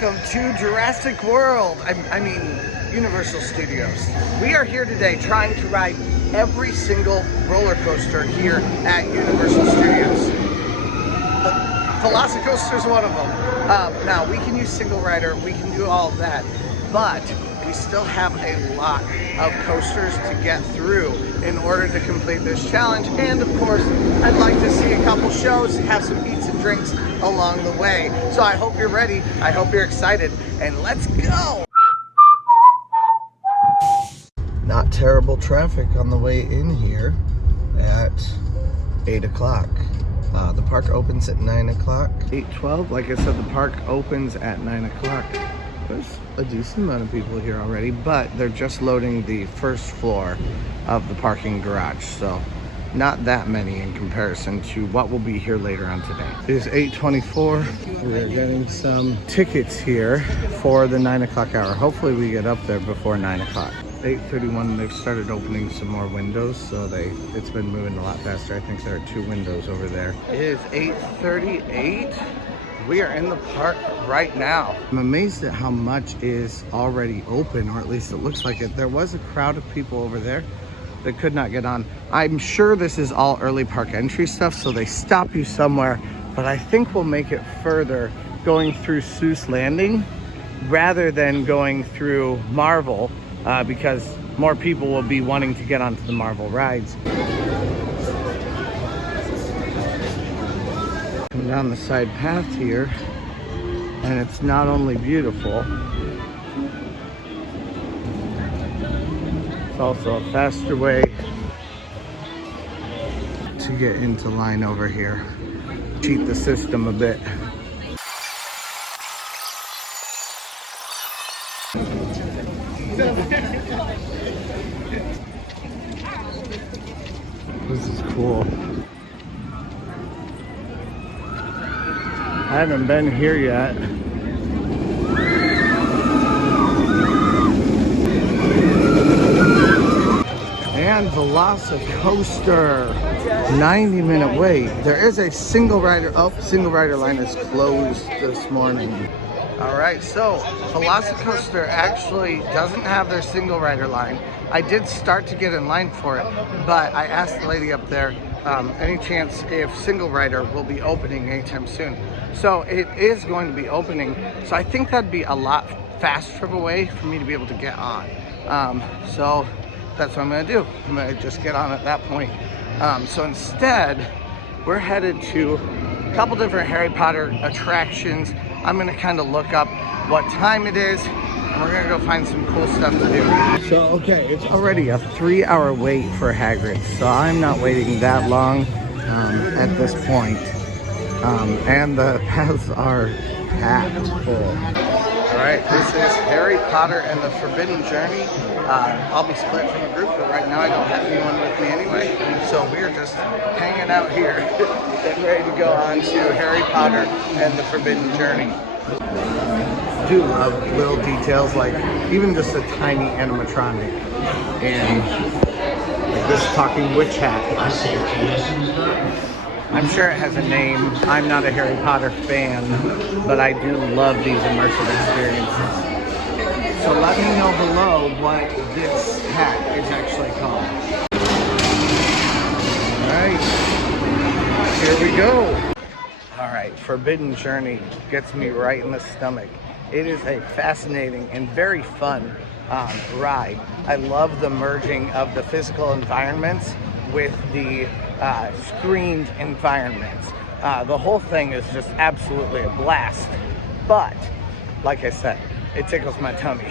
welcome to Jurassic World. I mean, Universal Studios. We are here today trying to ride every single roller coaster here at Universal Studios. The Velocicoaster is one of them. Now, we can use single rider, we can do all of that, but we still have a lot of coasters to get through in order to complete this challenge. And of course, I'd like to see a couple shows, have some eats and drinks along the way. So I hope you're ready, I hope you're excited, and let's go! Not terrible traffic on the way in here at 8 o'clock. The park opens at 9 o'clock. 8:12, like I said, the park opens at 9 o'clock. There's a decent amount of people here already, but they're just loading the first floor of the parking garage, so not that many in comparison to what will be here later on today. It is 8:24. We're getting some tickets here for the 9 o'clock hour. Hopefully we get up there before 9 o'clock. 8:31, they've started opening some more windows, so it's been moving a lot faster. I think there are 2 windows over there. It is 8:38. We are in the park right now. I'm amazed at how much is already open, or at least it looks like it. There was a crowd of people over there that could not get on. I'm sure this is all early park entry stuff, so they stop you somewhere, but I think we'll make it further going through Seuss Landing rather than going through Marvel, because more people will be wanting to get onto the Marvel rides. Come down the side path here, and it's not only beautiful, it's also a faster way to get into line over here. Cheat the system a bit. This is cool. I haven't been here yet. And Velocicoaster, 90-minute wait. There is a single rider. Oh, single rider line is closed this morning. All right, so Velocicoaster actually doesn't have their single rider line. I did start to get in line for it, but I asked the lady up there, any chance if single rider will be opening anytime soon. So it is going to be opening, so I think that'd be a lot faster of a way for me to be able to get on. So that's what I'm gonna do. I'm gonna just get on at that point. So instead, we're headed to a couple different Harry Potter attractions. I'm gonna kind of look up what time it is, and we're gonna go find some cool stuff to do. So, okay, it's already a 3-hour wait for Hagrid, so I'm not waiting that long at this point. And the paths are packed full. All right, this is Harry Potter and the Forbidden Journey. I'll be split from a group, but right now I don't have anyone with me anyway, so we're just hanging out here, getting ready to go on to Harry Potter and the Forbidden Journey. I do love little details, like even just a tiny animatronic and like this talking witch hat. I'm sure it has a name. I'm not a Harry Potter fan, but I do love these immersive experiences. So let me know below what this hat is actually called. All right, here we go. All right, Forbidden Journey gets me right in the stomach. It is a fascinating and very fun ride. I love the merging of the physical environments with the screened environments. The whole thing is just absolutely a blast, but like I said, it tickles my tummy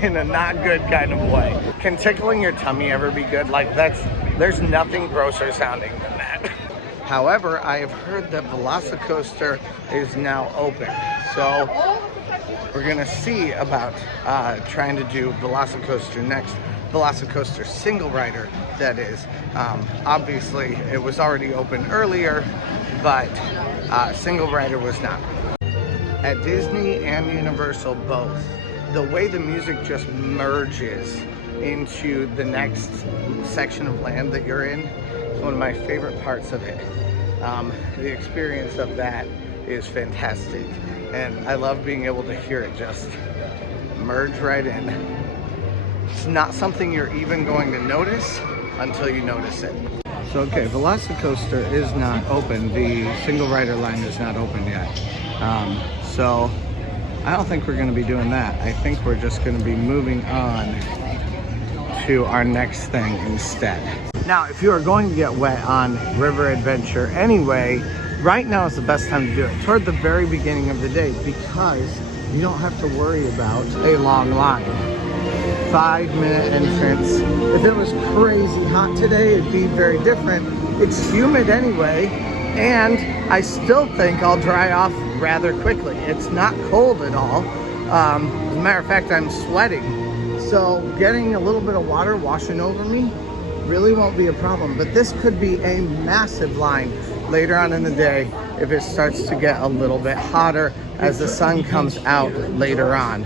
in a not good kind of way. Can tickling your tummy ever be good? Like there's nothing grosser sounding than that. However, I have heard that Velocicoaster is now open, so we're gonna see about trying to do Velocicoaster next. Velocicoaster single rider, that is. Obviously, it was already open earlier, but single rider was not. At Disney and Universal both, the way the music just merges into the next section of land that you're in is one of my favorite parts of it. The experience of that is fantastic. And I love being able to hear it just merge right in. It's not something you're even going to notice until you notice it. So, okay, Velocicoaster is not open. The single rider line is not open yet. So I don't think we're going to be doing that. I think we're just going to be moving on to our next thing instead. Now, if you are going to get wet on River Adventure anyway, right now is the best time to do it, toward the very beginning of the day, because you don't have to worry about a long line. 5-minute entrance. If it was crazy hot today, it'd be very different. It's humid anyway, and I still think I'll dry off rather quickly. It's not cold at all. As a matter of fact, I'm sweating. So getting a little bit of water washing over me really won't be a problem. But this could be a massive line later on in the day if it starts to get a little bit hotter as the sun comes out later on.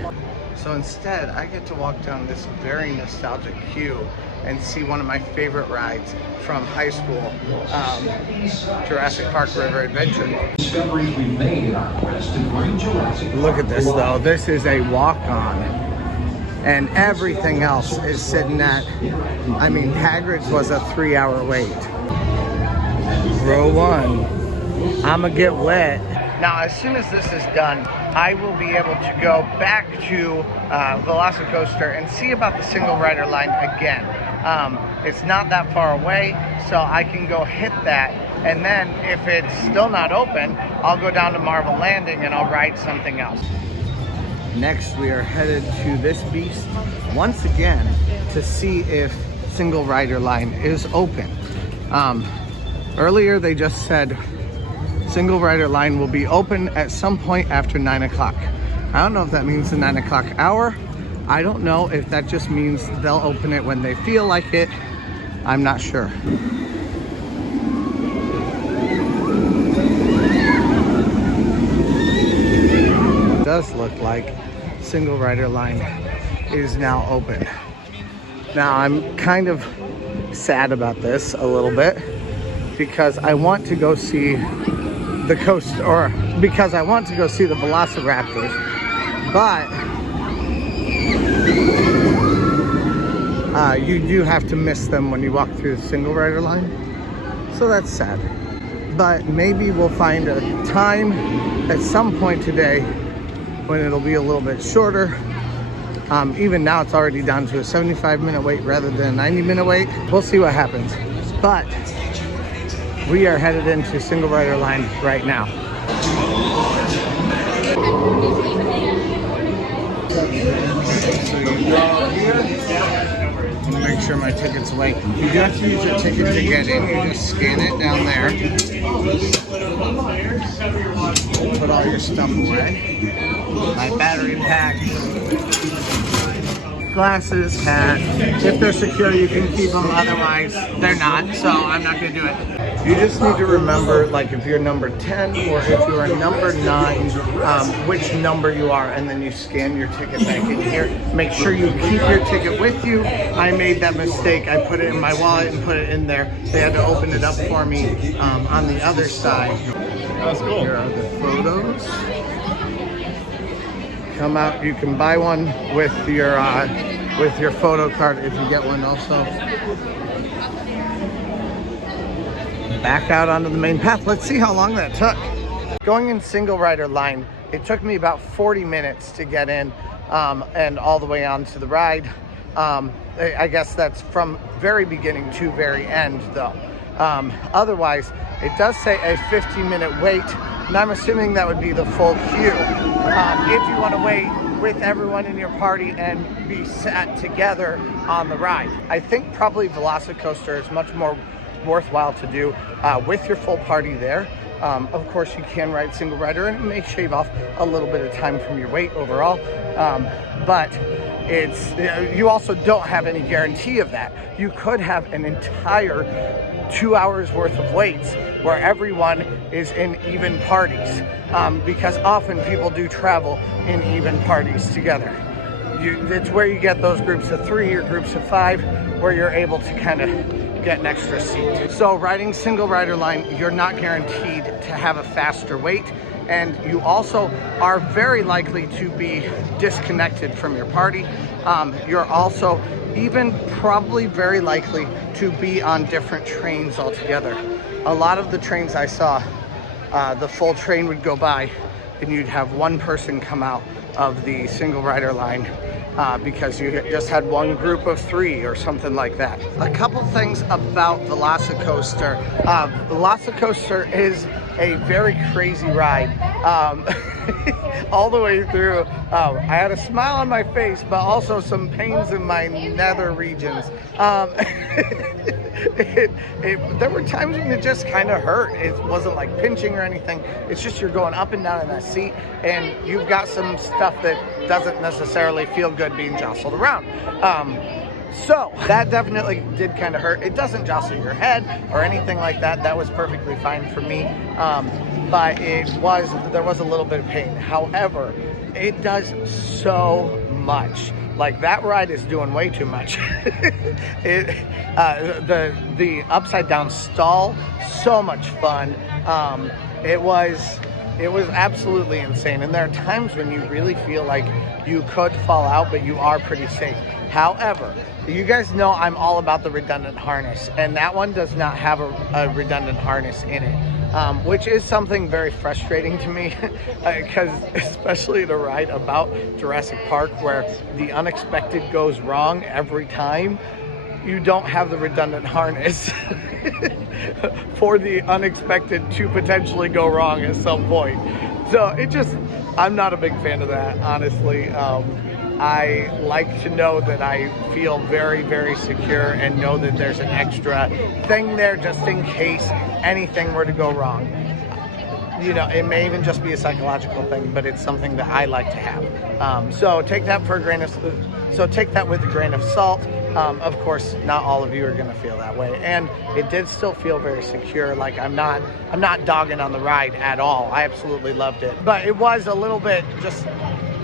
So instead, I get to walk down this very nostalgic queue and see one of my favorite rides from high school, Jurassic Park River Adventure. Discoveries we made in our quest to bring Jurassic. Look at this though, this is a walk-on. And everything else is sitting at, I mean, Hagrid's was a 3-hour wait. Row 1, I'ma get wet. Now, as soon as this is done, I will be able to go back to Velocicoaster and see about the single rider line again. It's not that far away, so I can go hit that. And then if it's still not open, I'll go down to Marvel Landing and I'll ride something else. Next, we are headed to this beast once again to see if single rider line is open. Earlier, they just said single rider line will be open at some point after 9 o'clock. I don't know if that means the 9 o'clock hour. I don't know if that just means they'll open it when they feel like it. I'm not sure. It does look like single rider line is now open. Now, I'm kind of sad about this a little bit because I want to go see the coast, or because I want to go see the Velociraptors, but you do have to miss them when you walk through the single rider line, so that's sad. But maybe we'll find a time at some point today when it'll be a little bit shorter. Even now it's already down to a 75-minute wait rather than a 90-minute wait. We'll see what happens, but we are headed into single rider line right now. So you go here, make sure my ticket's away. You do have to use your ticket to get in. You just scan it down there. Put all your stuff away. My battery pack, glasses, hat. If they're secure, you can keep them. Otherwise, they're not, so I'm not gonna do it. You just need to remember, like if you're number 10 or if you're number 9, which number you are, and then you scan your ticket back in here. Make sure you keep your ticket with you. I made that mistake. I put it in my wallet and put it in there. They had to open it up for me on the other side. That's cool. Here are the photos. Come out, you can buy one with your photo card if you get one also. Back out onto the main path. Let's see how long that took. Going in single rider line, it took me about 40 minutes to get in and all the way onto the ride. I guess that's from very beginning to very end though. Otherwise, it does say a 15-minute wait, and I'm assuming that would be the full queue. If you want to wait with everyone in your party and be sat together on the ride. I think probably Velocicoaster is much more worthwhile to do with your full party there. Of course, you can ride single rider, and it may shave off a little bit of time from your wait overall, but it's you also don't have any guarantee of that. You could have an entire 2 hours worth of waits where everyone is in even parties, because often people do travel in even parties together. It's where you get those groups of 3 or groups of 5 where you're able to kind of get an extra seat. So riding single rider line, you're not guaranteed to have a faster wait. and you also are very likely to be disconnected from your party. You're also even probably very likely to be on different trains altogether. A lot of the trains I saw, the full train would go by and you'd have one person come out of the single rider line because you just had one group of 3 or something like that. A couple things about Velocicoaster. Velocicoaster is a very crazy ride. All the way through, I had a smile on my face, but also some pains in my nether regions. There were times when it just kind of hurt. It wasn't like pinching or anything. It's just you're going up and down in that seat, and you've got some stuff that doesn't necessarily feel good being jostled around. So that definitely did kind of hurt. It doesn't jostle your head or anything like that. That was perfectly fine for me. But there was a little bit of pain. However, it does so much. Like, that ride is doing way too much. The upside down stall, so much fun. It was absolutely insane. And there are times when you really feel like you could fall out, but you are pretty safe. However, you guys know I'm all about the redundant harness, and that one does not have a redundant harness in it. Which is something very frustrating to me, because especially at a ride about Jurassic Park where the unexpected goes wrong every time, you don't have the redundant harness for the unexpected to potentially go wrong at some point. So I'm not a big fan of that, honestly. I like to know that I feel very, very secure and know that there's an extra thing there just in case anything were to go wrong. You know, it may even just be a psychological thing, but it's something that I like to have. So take that with a grain of salt. Of course, not all of you are going to feel that way, and it did still feel very secure. Like, I'm not dogging on the ride at all. I absolutely loved it, but it was a little bit just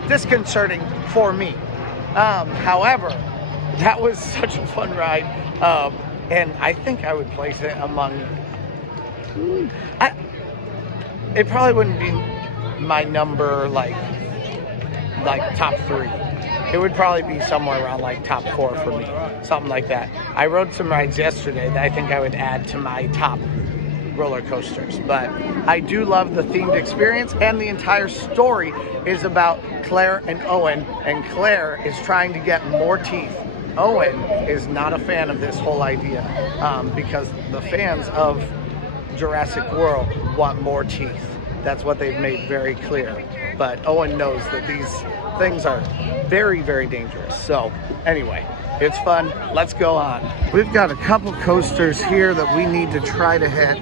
disconcerting for me. However, that was such a fun ride, and I think I would place it among it probably wouldn't be my number like top 3. It would probably be somewhere around like top 4 for me, something like that. I rode some rides yesterday that I think I would add to my top roller coasters, but I do love the themed experience, and the entire story is about Claire and Owen, and Claire is trying to get more teeth. Owen is not a fan of this whole idea, because the fans of Jurassic World want more teeth. That's what they've made very clear, but Owen knows that these things are very, very dangerous. So anyway, it's fun. Let's go on. We've got a couple coasters here that we need to try to hit.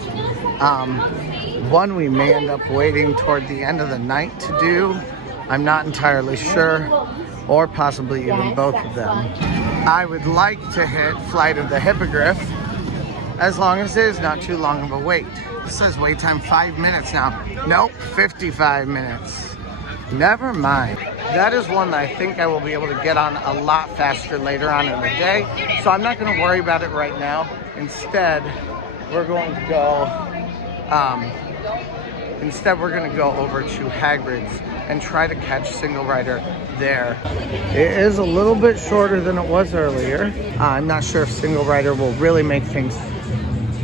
One we may end up waiting toward the end of the night to do. I'm not entirely sure, or possibly even both of them. I would like to hit Flight of the Hippogriff, as long as it is not too long of a wait. It says wait time 5 minutes now. Nope, 55 minutes. Never mind. That is one that I think I will be able to get on a lot faster later on in the day, so I'm not going to worry about it right now. Instead, we're going to go over to Hagrid's and try to catch single rider there. It is a little bit shorter than it was earlier. I'm not sure if single rider will really make things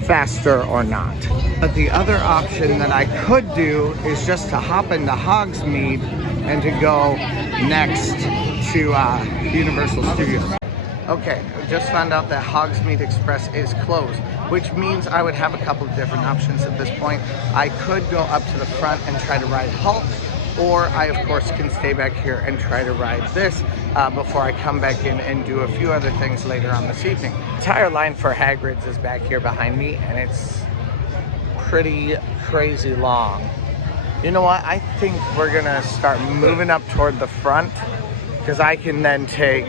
faster or not. But the other option that I could do is just to hop into Hogsmeade and to go next to Universal Studios. Okay, I just found out that Hogsmeade Express is closed, which means I would have a couple of different options at this point. I could go up to the front and try to ride Hulk, or I of course can stay back here and try to ride this before I come back in and do a few other things later on this evening. The entire line for Hagrid's is back here behind me, and it's pretty crazy long. You know what? I think we're gonna start moving up toward the front, because I can then take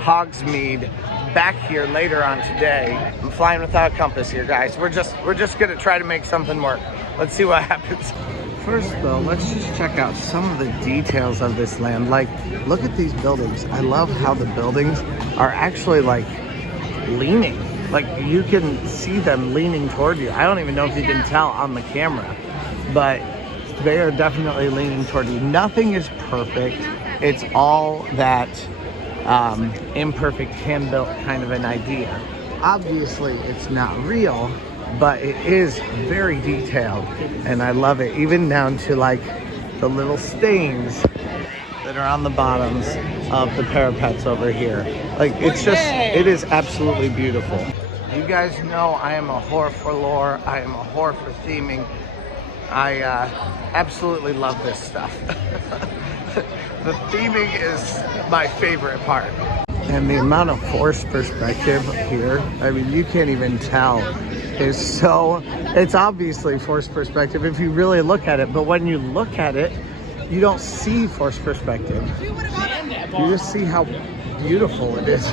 Hogsmeade back here later on today. I'm flying without a compass here, guys. We're just gonna try to make something work. Let's see what happens. First though, let's just check out some of the details of this land. Like, look at these buildings. I love how the buildings are actually like leaning. Like, you can see them leaning toward you. I don't even know if you can tell on the camera, but they are definitely leaning toward you. Nothing is perfect. It's all that imperfect hand-built kind of an idea. Obviously, it's not real, but it is very detailed, and I love it, even down to like the little stains that are on the bottoms of the parapets over here. Like, it's just, it is absolutely beautiful. You guys know I am a whore for lore. I am a whore for theming. I absolutely love this stuff. The theming is my favorite part. And the amount of forced perspective here, I mean, you can't even tell, is so, it's obviously forced perspective if you really look at it, but when you look at it, you don't see forced perspective. You just see how beautiful it is.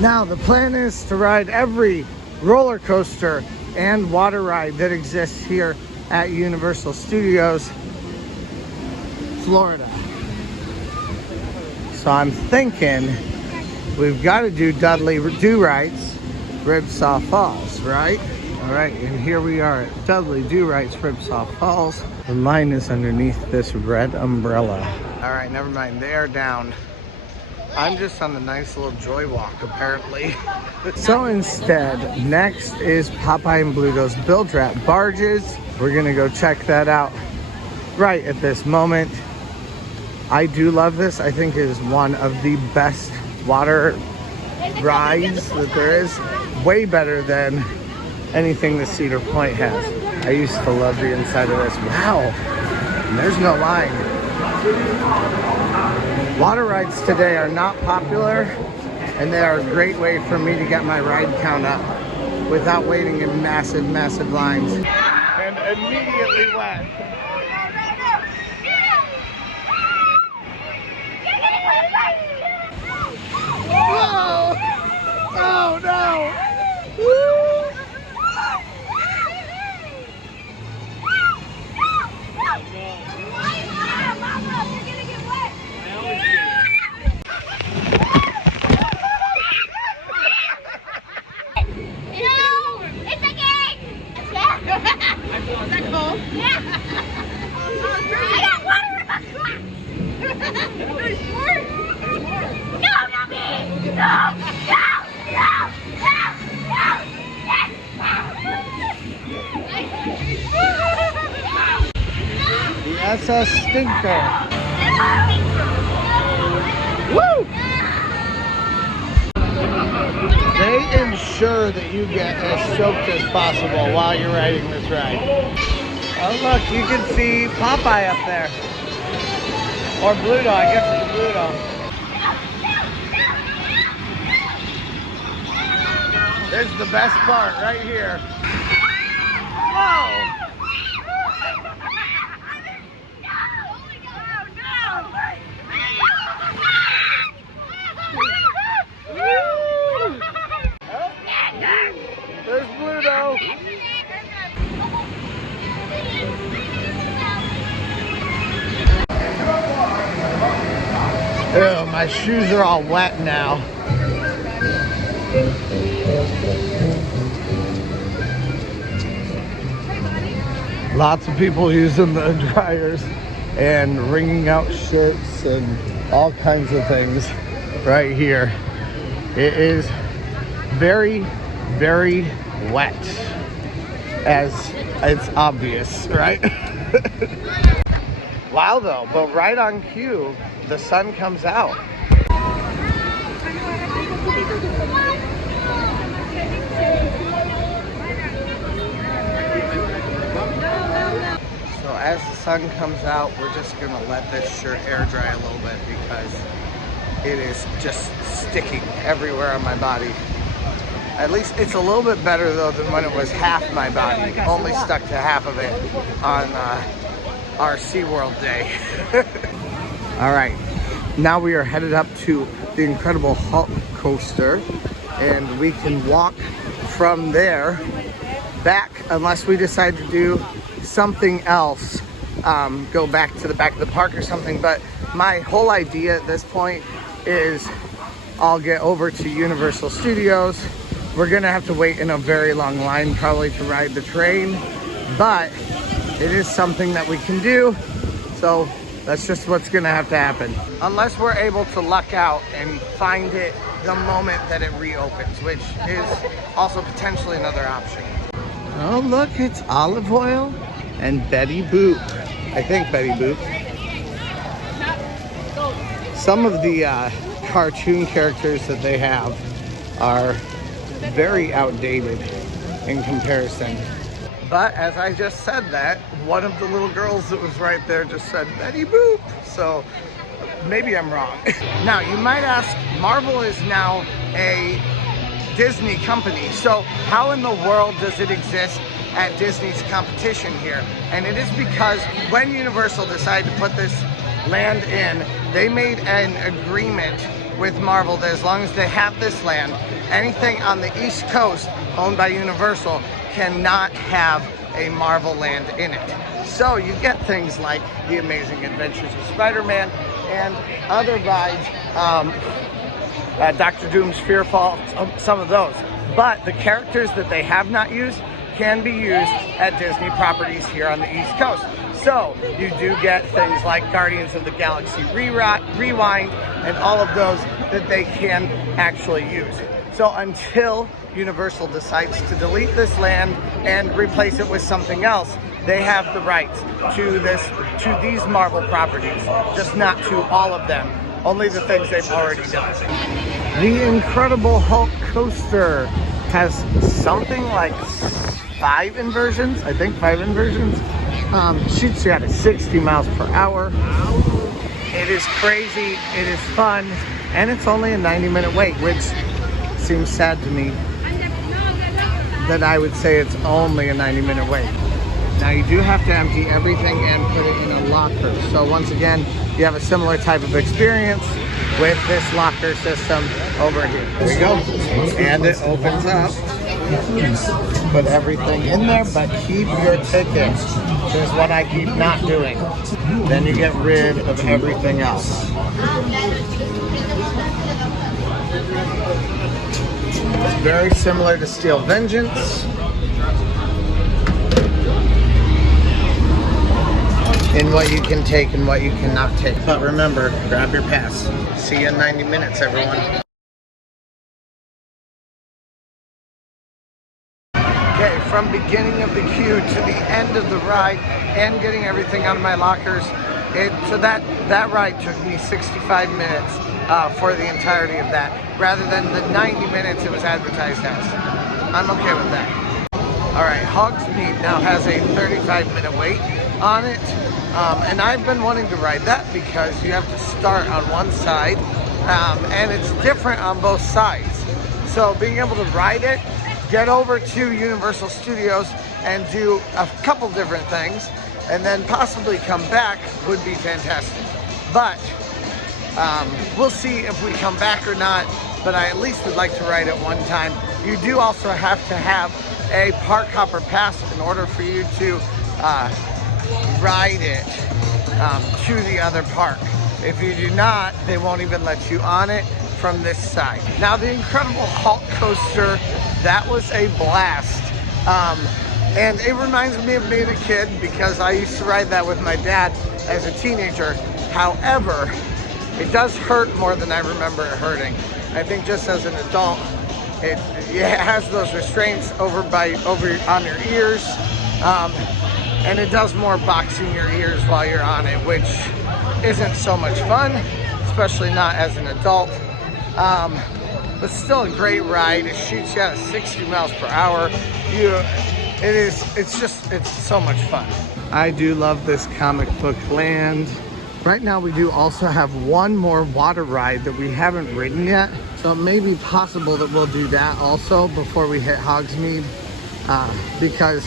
Now, the plan is to ride every roller coaster and water ride that exists here at Universal Studios, Florida. So I'm thinking we've got to do Dudley Do-Right's Ribsaw Falls, right? All right, and here we are at Dudley Do-Right's Ribsaw Falls. The line is underneath this red umbrella. All right, never mind, they are down. I'm just on the nice little joy walk, apparently. So instead, next is Popeye and Bluto's Bilge at Barges. We're gonna go check that out right at this moment. I do love this. I think it is one of the best water rides that there is. Way better than anything the Cedar Point has. I used to love the inside of this. Wow, and there's no line. Water rides today are not popular, and they are a great way for me to get my ride count up without waiting in massive, massive lines. And immediately wet. Whoa! Oh no! Woo! That's a stinker. Woo! They ensure that you get as soaked as possible while you're riding this ride. Oh look, you can see Popeye up there. Or Bluto, I guess it's Bluto. There's the best part right here. Whoa! There's Bluto. Ew, my shoes are all wet now. Lots of people using the dryers and wringing out shirts and all kinds of things right here. It is very, very wet, as it's obvious, right? Wow though, but right on cue, the sun comes out. So as the sun comes out, we're just gonna let this shirt air dry a little bit because it is just sticking everywhere on my body. At least it's a little bit better though than when it was half my body, only stuck to half of it on our SeaWorld day. All right, now we are headed up to the incredible Hulk coaster, and we can walk from there back unless we decide to do something else, go back to the back of the park or something. But my whole idea at this point is I'll get over to Universal Studios. We're gonna have to wait in a very long line probably to ride the train, but it is something that we can do. So that's just what's gonna have to happen. Unless we're able to luck out and find it the moment that it reopens, which is also potentially another option. Oh look, it's Olive Oil and Betty Boop. I think Betty Boop. Some of the cartoon characters that they have are very outdated in comparison. But as I just said that, one of the little girls that was right there just said Betty Boop. So maybe I'm wrong. Now you might ask, Marvel is now a Disney company. So how in the world does it exist at Disney's competition here? And it is because when Universal decided to put this land in, they made an agreement with Marvel that as long as they have this land, anything on the East Coast owned by Universal cannot have a Marvel land in it. So you get things like The Amazing Adventures of Spiderman and other rides, Dr. Doom's Fearfall, some of those. But the characters that they have not used can be used at Disney properties here on the East Coast. So you do get things like Guardians of the Galaxy Rewind and all of those that they can actually use. So until Universal decides to delete this land and replace it with something else, they have the rights to these Marvel properties, just not to all of them, only the things they've already done. The Incredible Hulk coaster has something like 5 inversions, I think 5 inversions. Shoots you at 60 miles per hour. It is crazy, it is fun, and it's only a 90-minute wait, which seems sad to me that I would say it's only a 90-minute wait. Now you do have to empty everything and put it in a locker. So once again, you have a similar type of experience with this locker system over here. There we go. And it opens up. Put everything in there, but keep your tickets. This is what I keep not doing. Then you get rid of everything else. It's very similar to Steel Vengeance. In what you can take and what you cannot take. But remember, grab your pass. See you in 90 minutes, everyone. Okay, from beginning of the queue to the end of the ride and getting everything out of my lockers, so that ride took me 65 minutes for the entirety of that, rather than the 90 minutes it was advertised as. I'm okay with that. All right, Hogsmeade now has a 35-minute wait on it, and I've been wanting to ride that because you have to start on one side, and it's different on both sides. So being able to ride it, get over to Universal Studios and do a couple different things, and then possibly come back would be fantastic. But we'll see if we come back or not, but I at least would like to ride it one time. You do also have to have a park hopper pass in order for you to ride it to the other park. If you do not, they won't even let you on it from this side. Now the Incredible Hulk coaster, that was a blast. And it reminds me of being a kid because I used to ride that with my dad as a teenager. However, it does hurt more than I remember it hurting. I think just as an adult, it has those restraints over on your ears, and it does more boxing your ears while you're on it, which isn't so much fun, especially not as an adult. But still a great ride. It shoots you at 60 miles per hour. It's so much fun. I do love this comic book land. Right now we do also have one more water ride that we haven't ridden yet. So it may be possible that we'll do that also before we hit Hogsmeade, because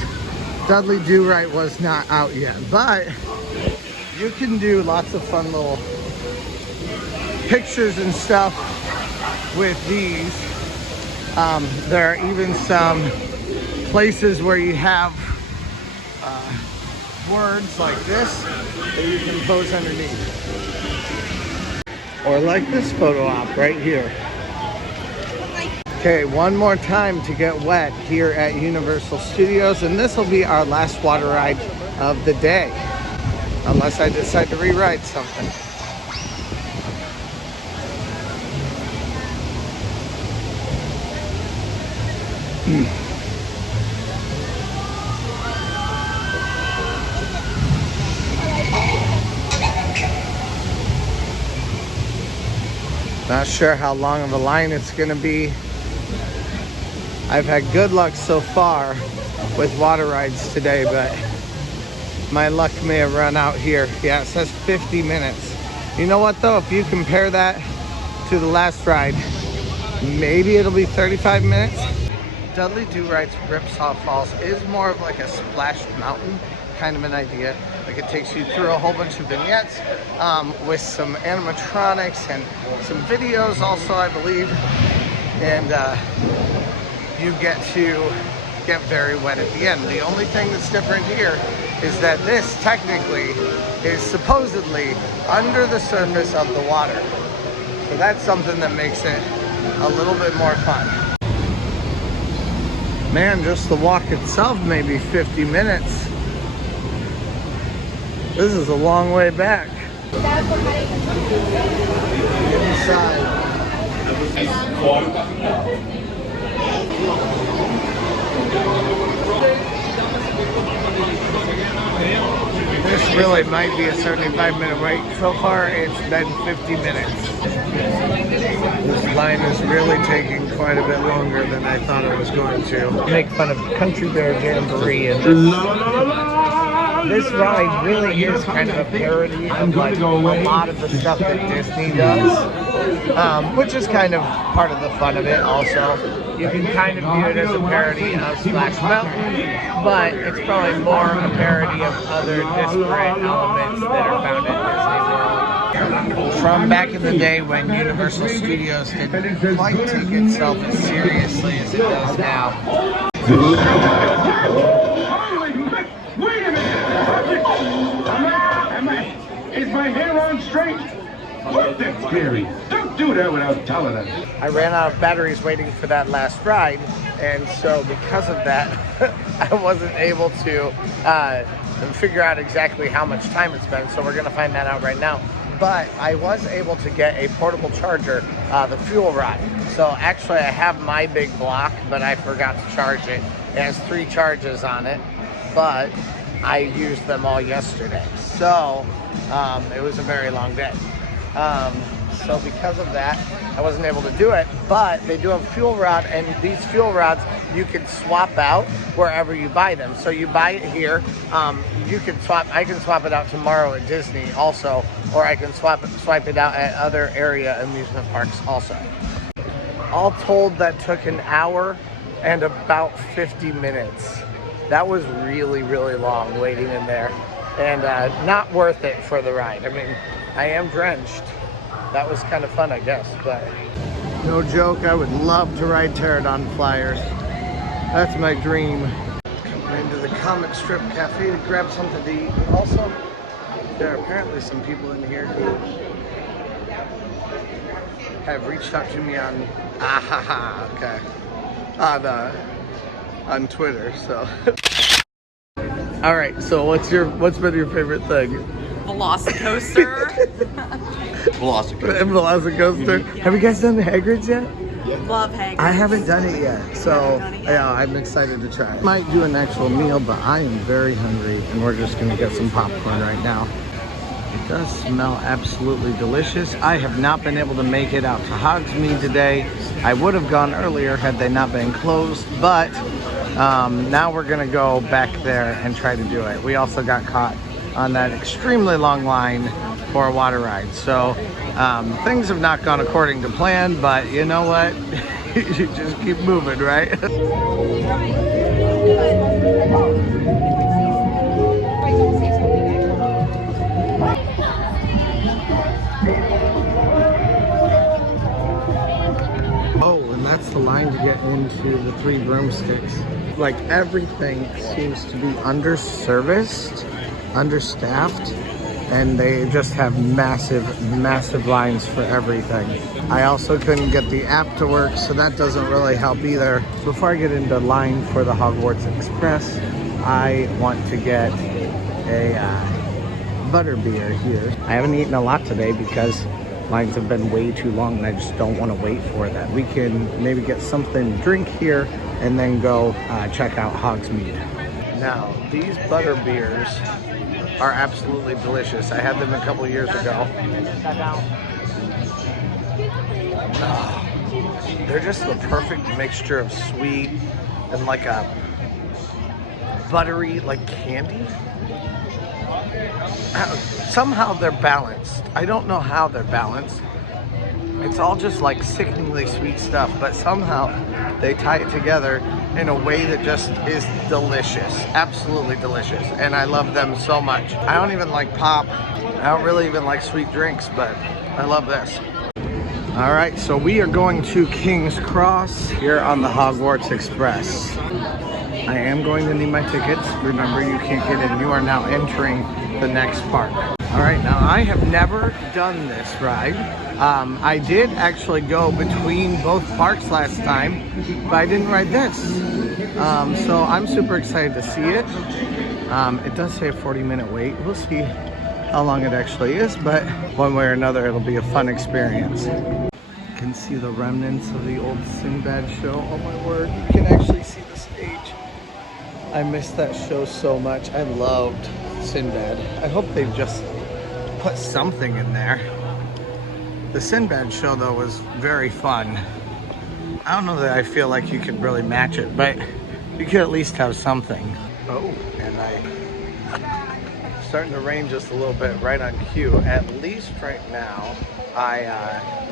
Dudley Do-Right was not out yet. But you can do lots of fun little pictures and stuff with these. There are even some places where you have words like this that you can pose underneath. Or like this photo op right here. Okay, one more time to get wet here at Universal Studios, and this will be our last water ride of the day. Unless I decide to rewrite something. Not sure how long of a line it's gonna be. I've had good luck so far with water rides today, but my luck may have run out here. Yeah, it says 50 minutes. You know what though, if you compare that to the last ride, maybe it'll be 35 minutes. Dudley Do-Ride's Ripsaw Falls is more of like a splash mountain kind of an idea. Like it takes you through a whole bunch of vignettes with some animatronics and some videos also, I believe. And you get to get very wet at the end. The only thing that's different here is that this technically is supposedly under the surface of the water. So that's something that makes it a little bit more fun. Man, just the walk itself maybe 50 minutes. This is a long way back. Inside. This really might be a 75-minute wait. So far, it's been 50 minutes. This line is really taking quite a bit longer than I thought it was going to. Make fun of Country Bear Jamboree, and this ride really is kind of a parody of like a lot of the stuff that Disney does, which is kind of part of the fun of it also. You can kind of view it as a parody of Splash Mountain, but it's probably more a parody of other disparate elements that are found in Disney World. From back in the day when Universal Studios didn't quite take itself as seriously as it does now. Wait a minute! Is my hair on straight? Look, that's scary. Don't do that without telling us. I ran out of batteries waiting for that last ride, and so because of that, I wasn't able to figure out exactly how much time it's been, so we're going to find that out right now. But I was able to get a portable charger, the fuel rod. So actually I have my big block, but I forgot to charge it. It has 3 charges on it, but I used them all yesterday. So it was a very long day. So because of that, I wasn't able to do it, but they do have fuel rod, and these fuel rods you can swap out wherever you buy them. So you buy it here, you can swap. I can swap it out tomorrow at Disney also, or I can swipe it out at other area amusement parks also. All told, that took an hour and about 50 minutes. That was really, really long waiting in there, and not worth it for the ride. I mean, I am drenched. That was kind of fun, I guess, but no joke, I would love to ride Pteradon Fliers. That's my dream. Coming into the Comic Strip Cafe to grab something to eat. Also, there are apparently some people in here who have reached out to me on on Twitter, so. All right, so what's been your favorite thing? Velocicoaster. Velocicoaster. Have you guys done the Hagrid's yet? Love Hagrid. I haven't done it yet, so yeah, I'm excited to try it. Might do an actual meal, but I am very hungry, and we're just gonna get some popcorn right now. It does smell absolutely delicious. I have not been able to make it out to Hogsmeade today. I would have gone earlier had they not been closed, but now we're gonna go back there and try to do it. We also got caught on that extremely long line for a water ride. So things have not gone according to plan, but you know what? You just keep moving, right? Oh, and that's the line to get into the 3 broomsticks. Like everything seems to be underserviced, understaffed, and they just have massive lines for everything. I also couldn't get the app to work, so that doesn't really help either. Before I get into line for the Hogwarts Express, I want to get a butterbeer here. I haven't eaten a lot today because lines have been way too long and I just don't want to wait for them. We can maybe get something to drink here and then go check out Hogsmeade. Now, these butterbeers are absolutely delicious. I had them a couple years ago. They're just the perfect mixture of sweet and like a buttery, like candy. Somehow they're balanced. I don't know how they're balanced. It's all just like sickeningly sweet stuff, but somehow they tie it together in a way that just is delicious. Absolutely delicious. And I love them so much. I don't even like pop. I don't really even like sweet drinks, but I love this. All right, so we are going to King's Cross here on the Hogwarts Express. I am going to need my tickets. Remember, you can't get in. You are now entering the next park. All right, now I have never done this ride. I did actually go between both parks last time, but I didn't ride this. So I'm super excited to see it. It does say a 40-minute wait. We'll see how long it actually is, but one way or another, it'll be a fun experience. You can see the remnants of the old Sinbad show. Oh my word, you can actually see the stage. I missed that show so much. I loved Sinbad. I hope they've just put something in there. The Sinbad show though was very fun. I don't know that I feel like you could really match it, but you could at least have something. Oh, and starting to rain just a little bit right on cue. At least right now, I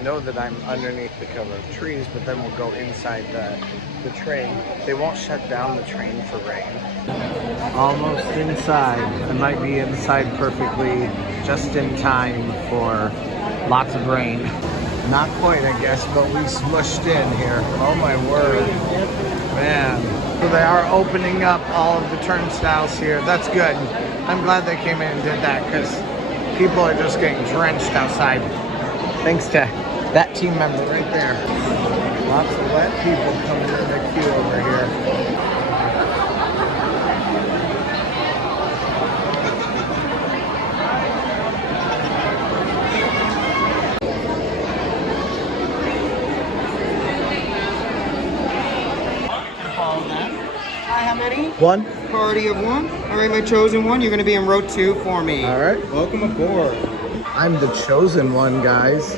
know that I'm underneath the cover of trees, but then we'll go inside the train. They won't shut down the train for rain. Almost inside. I might be inside perfectly just in time for lots of rain. Not quite, I guess, but we smushed in here. Oh my word. Man. So they are opening up all of the turnstiles here. That's good. I'm glad they came in and did that because people are just getting drenched outside. Thanks to that team member right there. Lots of wet people coming in the queue over here. How many? One. Party of one. All right, my chosen one. You're going to be in row 2 for me. All right. Welcome aboard. I'm the chosen one, guys.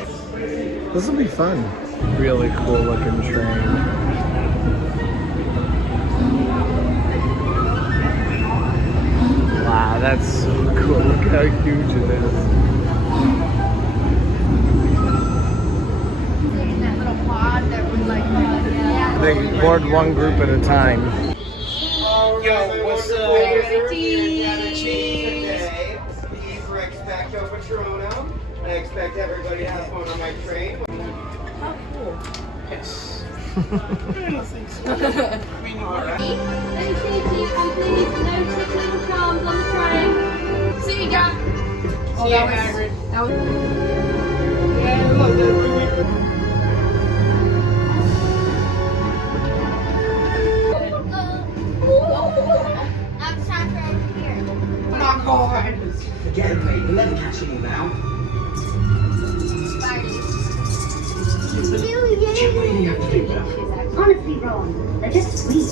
This will be fun. Really cool looking train. Wow, that's so cool. Look how huge it is. They board one group at a time. Yo, what's up? Expecto Patronum. I expect everybody to have fun on my train. Oh, cool. Yes. I mean, alright. No CTO, please. No tickling charms on the train. See you, Jack. Oh, that was Hagrid. That was... Yeah, look, I'm sat over here. not going. Forget it, mate. We'll never catch him now. Honestly, Ron, they're just sweet.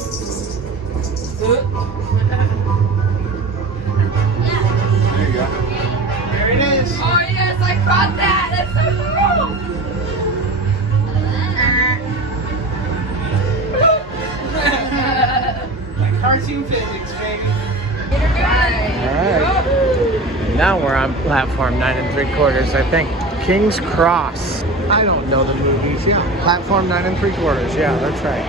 There you go. There it is. Oh yes, I caught that! That's so cool! Like cartoon physics, baby. Alright. Now we're on platform 9 3/4, I think. King's Cross. I don't know the movies. Yeah. Platform 9 3/4. Yeah, that's right.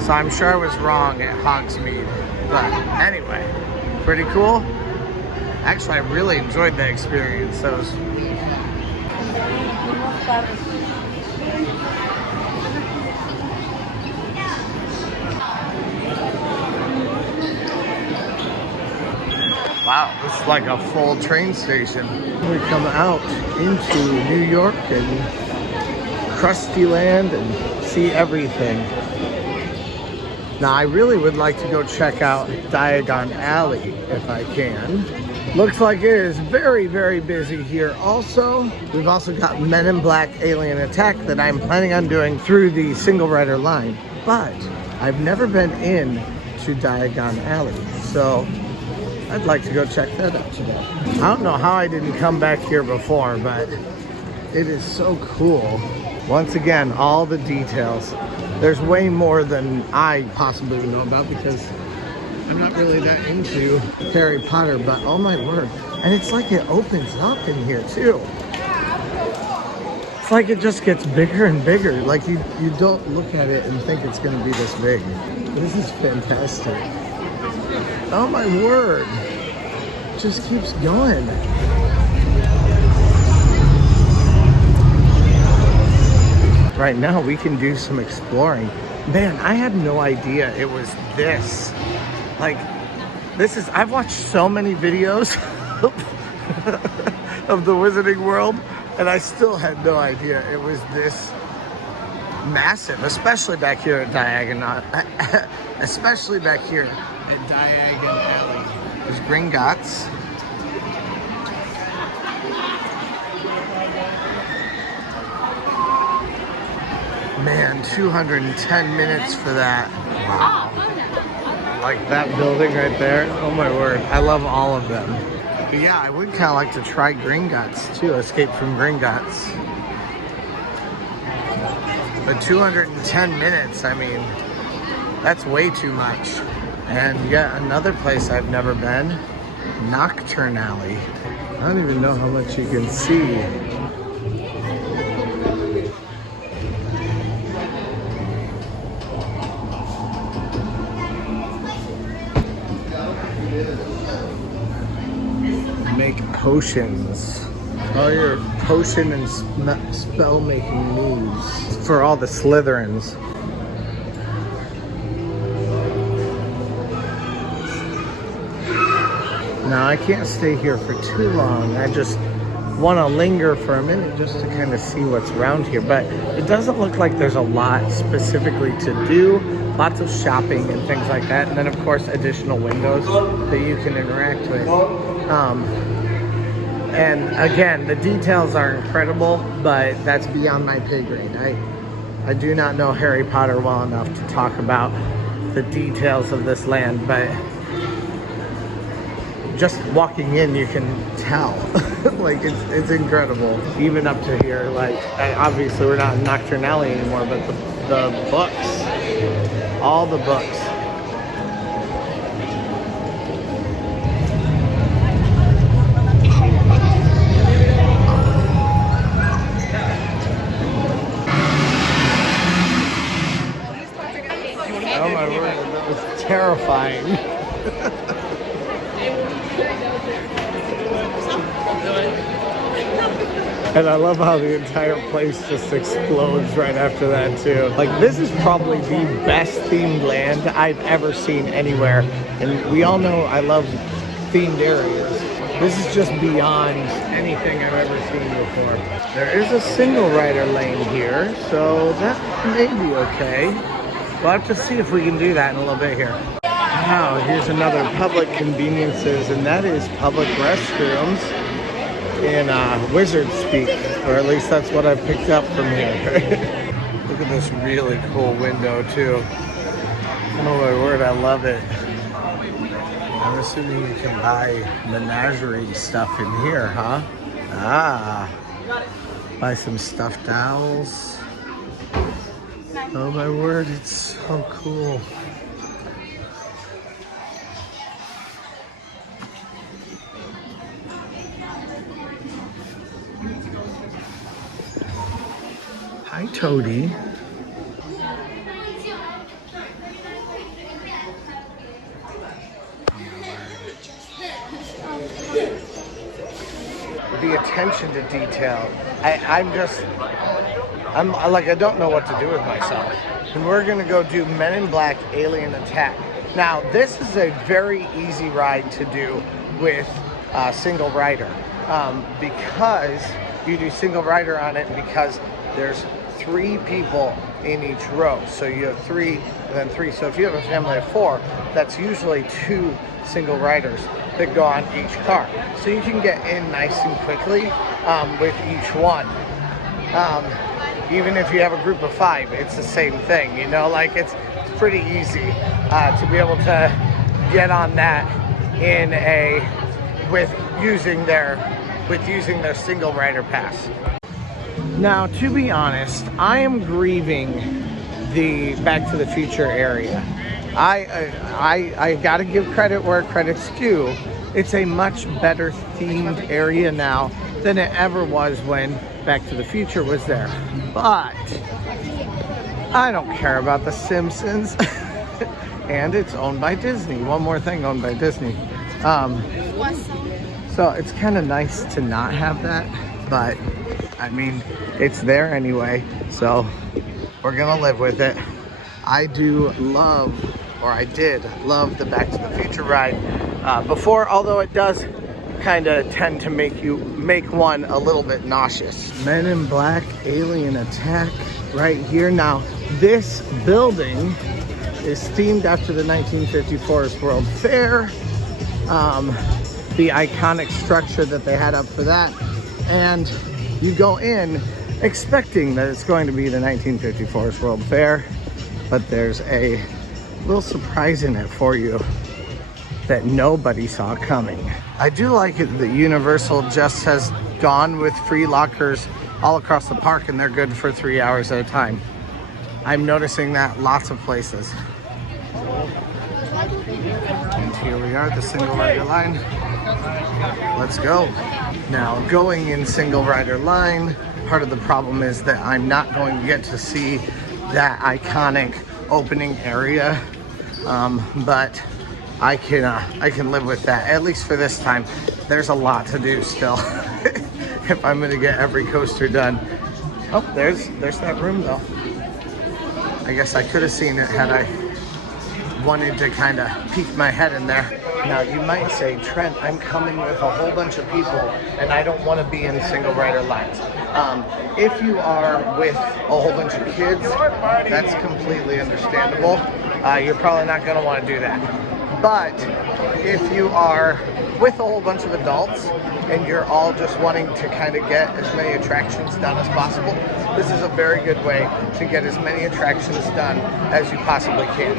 So I'm sure I was wrong at Hogsmeade. But anyway, pretty cool. Actually, I really enjoyed the experience. That was wow, this is like a full train station. We come out into New York and Krusty Land and see everything. Now I really would like to go check out Diagon Alley if I can. Looks like it is very, very busy here. Also, we've also got Men in Black Alien Attack that I'm planning on doing through the single rider line. But I've never been in to Diagon Alley, so I'd like to go check that out today. I don't know how I didn't come back here before, but it is so cool. Once again, all the details. There's way more than I possibly would know about because I'm not really that into Harry Potter, but oh my word. And it's like it opens up in here too. It's like it just gets bigger and bigger. Like you don't look at it and think it's gonna be this big. This is fantastic. Oh my word. It just keeps going. Right now we can do some exploring. Man, I had no idea it was this. Like, this is, I've watched so many videos of the Wizarding World, and I still had no idea it was this massive, especially back here at Diagon Alley. There's Gringotts. Man, 210 minutes for that. Wow. Like that building right there. Oh my word. I love all of them. But yeah, I would kind of like to try Gringotts too. Escape from Gringotts. But 210 minutes, I mean, that's way too much. And yet another place I've never been, Nocturn Alley. I don't even know how much you can see. Make potions. All your potion and spell making moves for all the Slytherins. Now I can't stay here for too long. I just want to linger for a minute just to kind of see what's around here. But it doesn't look like there's a lot specifically to do. Lots of shopping and things like that. And then of course additional windows that you can interact with. And again, the details are incredible, but that's beyond my pay grade. I do not know Harry Potter well enough to talk about the details of this land, but just walking in, you can tell. Like it's incredible. Even up to here, like obviously we're not in Nocturn Alley anymore, but the books, all the books. Oh my word, that was terrifying. And I love how the entire place just explodes right after that too. Like this is probably the best themed land I've ever seen anywhere. And we all know I love themed areas. This is just beyond anything I've ever seen before. There is a single rider lane here, so that may be okay. We'll have to see if we can do that in a little bit here. Wow, here's another public conveniences, and that is public restrooms in wizard speak, or at least that's what I've picked up from here. Look at this really cool window too. Oh my word, I love it. I'm assuming you can buy menagerie stuff in here, huh? Ah, buy some stuffed owls. Oh my word, it's so cool. Hi, Toadie. The attention to detail. I'm like, I don't know what to do with myself. And we're gonna go do Men in Black Alien Attack. Now, this is a very easy ride to do with single rider because you do single rider on it because there's 3 people in each row. So you have 3 and then 3. So if you have a family of 4, that's usually 2 single riders. that go on each car. So you can get in nice and quickly with each one. Even if you have a group of 5, it's the same thing, you know, like it's pretty easy to be able to get on that with using their single rider pass. Now, to be honest, I am grieving the Back to the Future area. I gotta give credit where credit's due. It's a much better themed area now than it ever was when Back to the Future was there. But I don't care about The Simpsons. And it's owned by Disney. One more thing, owned by Disney. So it's kind of nice to not have that, but I mean, it's there anyway, so we're gonna live with it. I do love, or I did love, the Back to the Future ride before, although it does kind of tend to make one a little bit nauseous. Men in Black Alien Attack right here. Now, this building is themed after the 1954 World Fair. The iconic structure that they had up for that. And you go in expecting that it's going to be the 1954 World Fair, but there's a little surprise in it for you that nobody saw coming. I do like it that Universal just has gone with free lockers all across the park, and they're good for 3 hours at a time. I'm noticing that lots of places. And here we are, the single rider line. Let's go. Now, going in single rider line, part of the problem is that I'm not going to get to see that iconic opening area, but I can live with that, at least for this time. There's a lot to do still if I'm gonna get every coaster done. Oh, there's that room though. I guess I could have seen it had I wanted to kind of peek my head in there. Now you might say, Trent, I'm coming with a whole bunch of people and I don't want to be in single rider lines. If you are with a whole bunch of kids, that's completely understandable. You're probably not going to want to do that. But if you are with a whole bunch of adults and you're all just wanting to kind of get as many attractions done as possible, this is a very good way to get as many attractions done as you possibly can.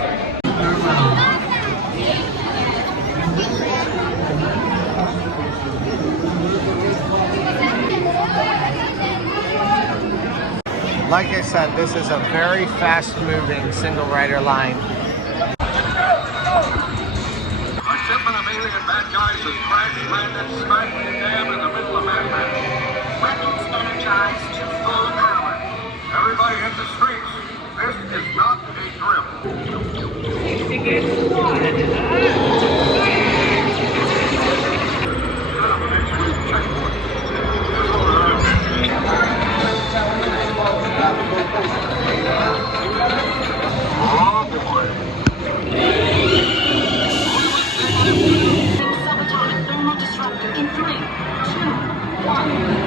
Like I said, this is a very fast-moving single rider line. A shipment of alien bad guys has crash landed smack dab in the middle of Manhattan. Weapons energized to full power. Everybody hit the streets. This is not a drill. Oh boy. Subatomic thermal disruptor in 3, 2, 1.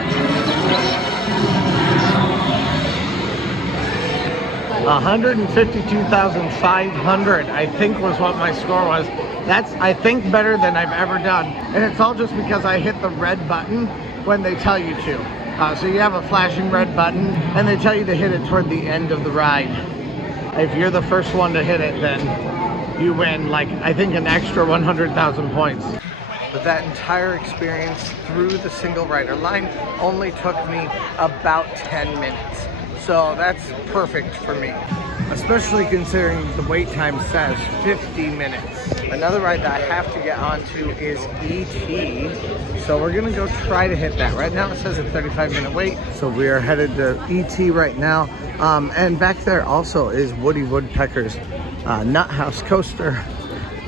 152,500, I think was what my score was. That's, I think, better than I've ever done. And it's all just because I hit the red button when they tell you to. So you have a flashing red button and they tell you to hit it toward the end of the ride. If you're the first one to hit it, then you win, like, I think an extra 100,000 points. But that entire experience through the single rider line only took me about 10 minutes. So that's perfect for me, especially considering the wait time says 50 minutes. Another ride that I have to get onto is E.T. So we're gonna go try to hit that. Right now it says a 35-minute wait. So we are headed to E.T. right now. And back there also is Woody Woodpecker's Nuthouse coaster.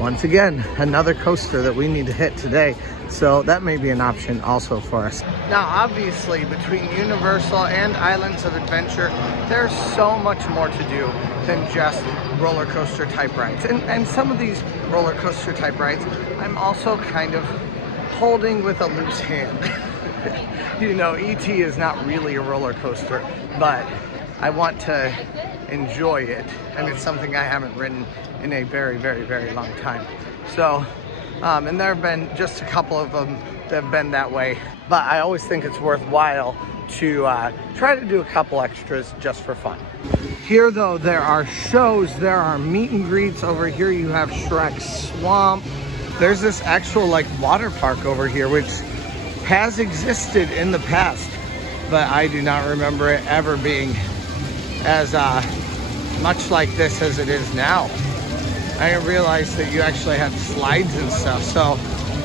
Once again, another coaster that we need to hit today. So that may be an option also for us. Now, obviously, between Universal and Islands of Adventure, there's so much more to do than just roller coaster type rides. And some of these roller coaster type rides, I'm also kind of holding with a loose hand. You know, E.T. is not really a roller coaster, but I want to enjoy it. And it's something I haven't ridden in a very, very, very long time. So And there have been just a couple of them that have been that way. But I always think it's worthwhile to try to do a couple extras just for fun. Here though, there are shows, there are meet and greets. Over here you have Shrek's Swamp. There's this actual like water park over here, which has existed in the past, but I do not remember it ever being as much like this as it is now. I didn't realize that you actually had slides and stuff, so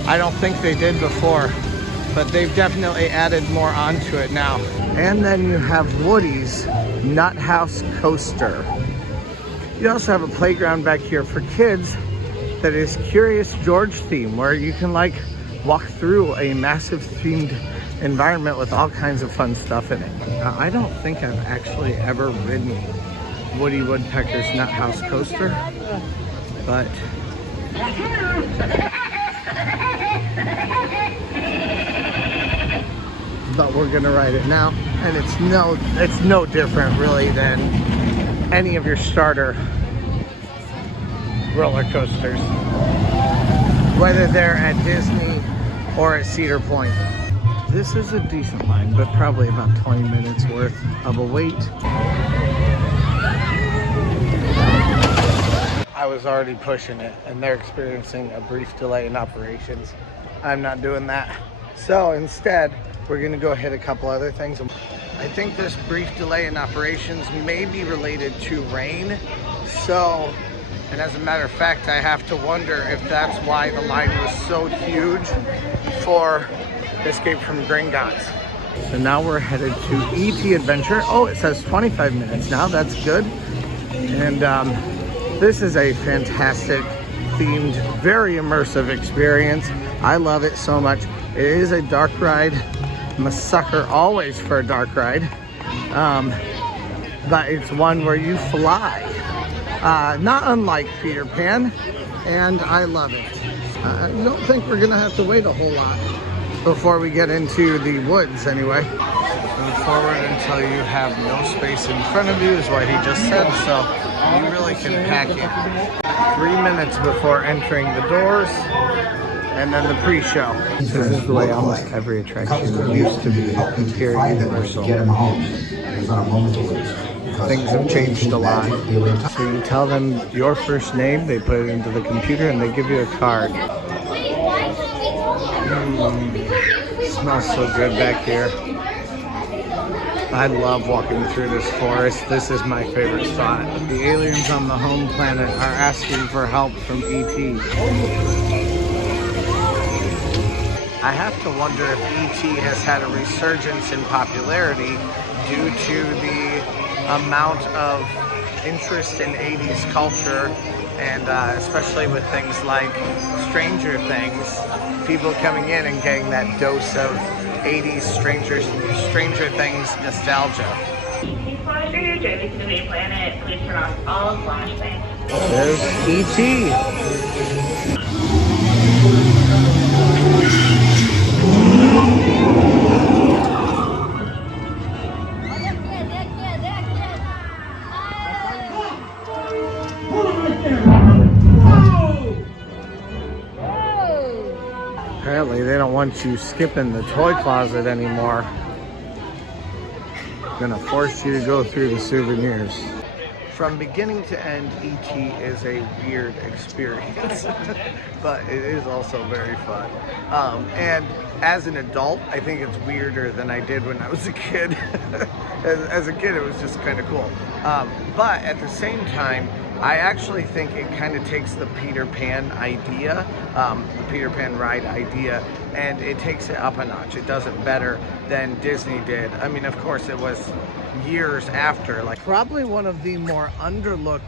I don't think they did before, but they've definitely added more onto it now. And then you have Woody's Nuthouse Coaster. You also have a playground back here for kids that is Curious George theme, where you can like walk through a massive themed environment with all kinds of fun stuff in it. I don't think I've actually ever ridden Woody Woodpecker's Nuthouse Coaster, but we're gonna ride it now, and it's no different really than any of your starter roller coasters, whether they're at Disney or at Cedar Point. This is a decent line, but probably about 20 minutes worth of a wait. I was already pushing it, and they're experiencing a brief delay in operations. I'm not doing that. So instead, we're gonna go hit a couple other things. I think this brief delay in operations may be related to rain. So, and as a matter of fact, I have to wonder if that's why the line was so huge for Escape from Gringotts. So now we're headed to E.T. Adventure. Oh, it says 25 minutes now, that's good. And this is a fantastic themed, very immersive experience. I love it so much. It is a dark ride. I'm a sucker always for a dark ride. But it's one where you fly. Not unlike Peter Pan, and I love it. I don't think we're gonna have to wait a whole lot before we get into the woods anyway. Move forward until you have no space in front of you is what he just said, so you really can pack it. 3 minutes before entering the doors, and then the pre-show. This is the way almost every attraction used to be here at Universal. Things have changed a lot. So you tell them your first name, they put it into the computer, and they give you a card. Smells so good back here. I love walking through this forest. This is my favorite spot. The aliens on the home planet are asking for help from E.T. I have to wonder if E.T. has had a resurgence in popularity due to the amount of interest in 80s culture, and especially with things like Stranger Things, people coming in and getting that dose of 80s Stranger Things nostalgia. Before your journey to the main planet, please turn off all flashlights. There's E.T. Apparently they don't want you skipping the toy closet anymore. Gonna force you to go through the souvenirs. From beginning to end, E.T. is a weird experience, but it is also very fun. And as an adult, I think it's weirder than I did when I was a kid. As a kid, it was just kind of cool. But at the same time, I actually think it kind of takes the Peter Pan idea, the Peter Pan ride idea, and it takes it up a notch. It does it better than Disney did. I mean, of course, it was years after. Like, probably one of the more underlooked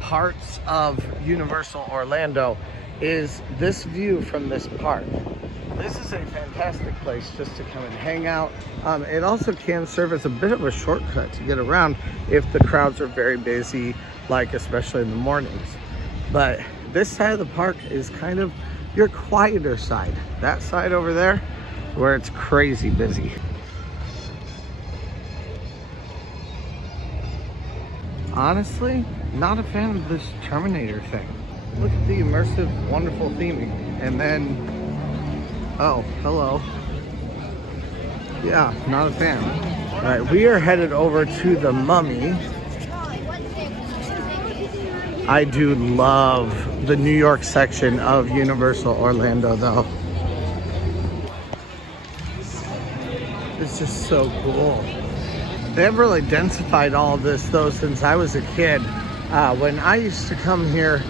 parts of Universal Orlando is this view from this park. This is a fantastic place just to come and hang out. It also can serve as a bit of a shortcut to get around if the crowds are very busy, like especially in the mornings. But this side of the park is kind of your quieter side. That side over there, where it's crazy busy. Honestly, not a fan of this Terminator thing. Look at the immersive, wonderful theming. And then, oh, hello. Yeah, not a fan. All right, we are headed over to the Mummy. I do love the New York section of Universal Orlando though. It's just so cool. They have really densified all of this though since I was a kid. When I used to come here,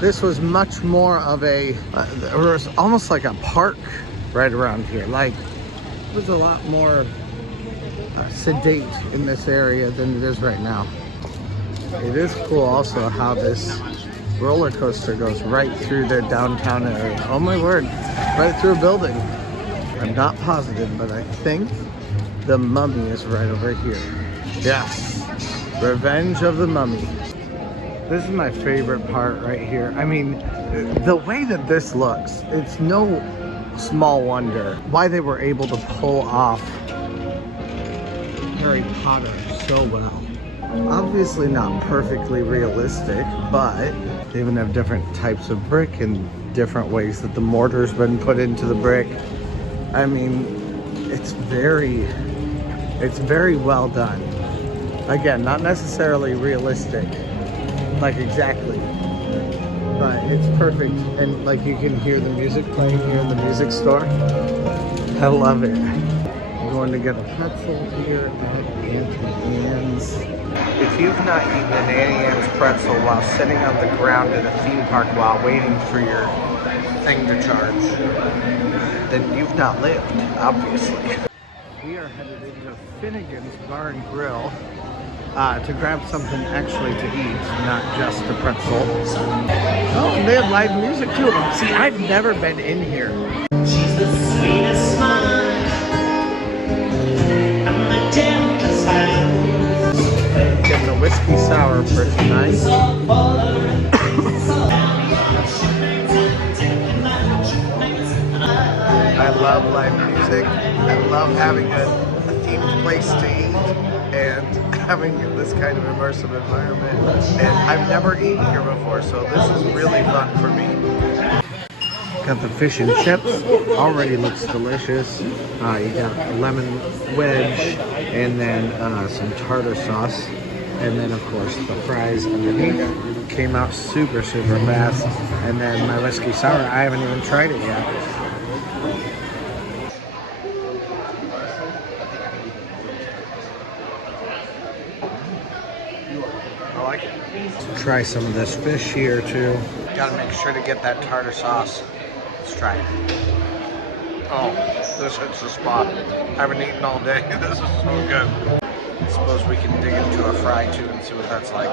this was much more of a, there was almost like a park right around here. Like, it was a lot more sedate in this area than it is right now. It is cool also how this roller coaster goes right through the downtown area. Oh my word, right through a building. I'm not positive, but I think the Mummy is right over here. Yes, Revenge of the Mummy. This is my favorite part right here. I mean, the way that this looks, it's no small wonder why they were able to pull off Harry Potter so well. Obviously not perfectly realistic, but they even have different types of brick and different ways that the mortar's been put into the brick. I mean, it's very well done. Again, not necessarily realistic, like exactly, but it's perfect. And like you can hear the music playing here in the music store. I love it. I'm going to get a pretzel here at Auntie Anne's. If you've not eaten an Auntie Anne's pretzel while sitting on the ground at a theme park while waiting for your thing to charge, then you've not lived, obviously. We are headed into Finnegan's Bar and Grill to grab something actually to eat, not just a pretzel. Oh, and they have live music too. See, I've never been in here. She's the sweetest smile. Getting a whiskey sour for tonight. I love live music. I love having a themed place to eat and having this kind of immersive environment. And I've never eaten here before, so this is really fun for me. Got the fish and chips. Already looks delicious. You got a lemon wedge and then some tartar sauce. And then of course the fries underneath came out super fast. And then my whiskey sour, I haven't even tried it yet. I like it. Try some of this fish here too. Gotta make sure to get that tartar sauce. Let's try it. Oh, this hits the spot. I haven't eaten all day. This is so good. I suppose we can dig into a fry too and see what that's like.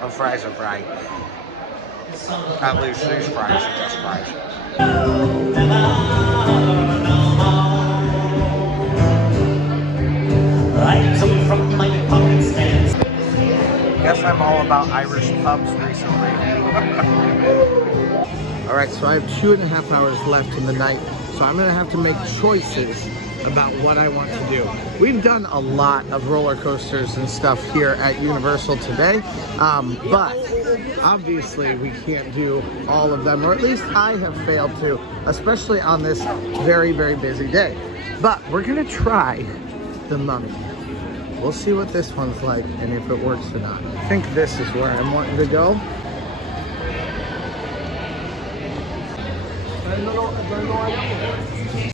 Oh, fries are fried. At least these fries are just fries. Guess I'm all about Irish pubs recently. All right, so I have 2.5 hours left in the night, so I'm gonna have to make choices about what I want to do. We've done a lot of roller coasters and stuff here at Universal today, but obviously we can't do all of them, or at least I have failed to, especially on this very busy day. But we're gonna try the Mummy. We'll see what this one's like and if it works or not. I think this is where I'm wanting to go.